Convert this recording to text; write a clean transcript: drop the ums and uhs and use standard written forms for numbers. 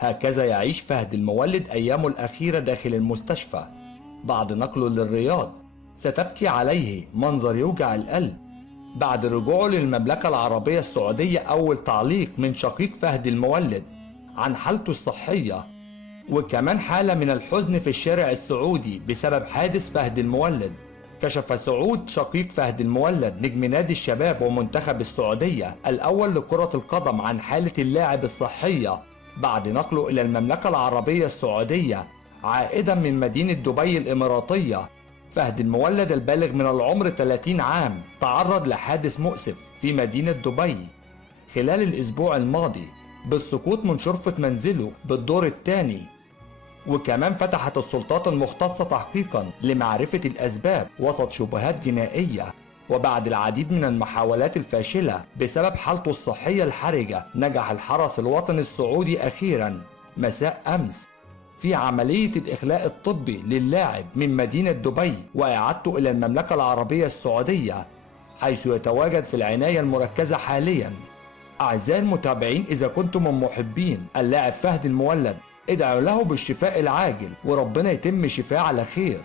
هكذا يعيش فهد المولد أيامه الأخيرة داخل المستشفى بعد نقله للرياض. ستبكي عليه منظر يوجع القلب بعد رجوعه للمملكة العربية السعودية. أول تعليق من شقيق فهد المولد عن حالته الصحية، وكمان حالة من الحزن في الشارع السعودي بسبب حادث فهد المولد. كشف سعود شقيق فهد المولد نجم نادي الشباب ومنتخب السعودية الأول لكرة القدم عن حالة اللاعب الصحية بعد نقله إلى المملكة العربية السعودية عائدا من مدينة دبي الإماراتية. فهد المولد البالغ من العمر 30 عام تعرض لحادث مؤسف في مدينة دبي خلال الأسبوع الماضي بالسقوط من شرفة منزله بالدور الثاني. وكمان فتحت السلطات المختصة تحقيقا لمعرفة الأسباب وسط شبهات جنائية. وبعد العديد من المحاولات الفاشلة بسبب حالته الصحية الحرجة، نجح الحرس الوطني السعودي أخيرا مساء أمس في عملية الإخلاء الطبي للاعب من مدينة دبي وإعادته إلى المملكة العربية السعودية، حيث يتواجد في العناية المركزة حاليا. أعزائي المتابعين، إذا كنتم من محبين اللاعب فهد المولد ادعوا له بالشفاء العاجل وربنا يتم شفاءه على خير.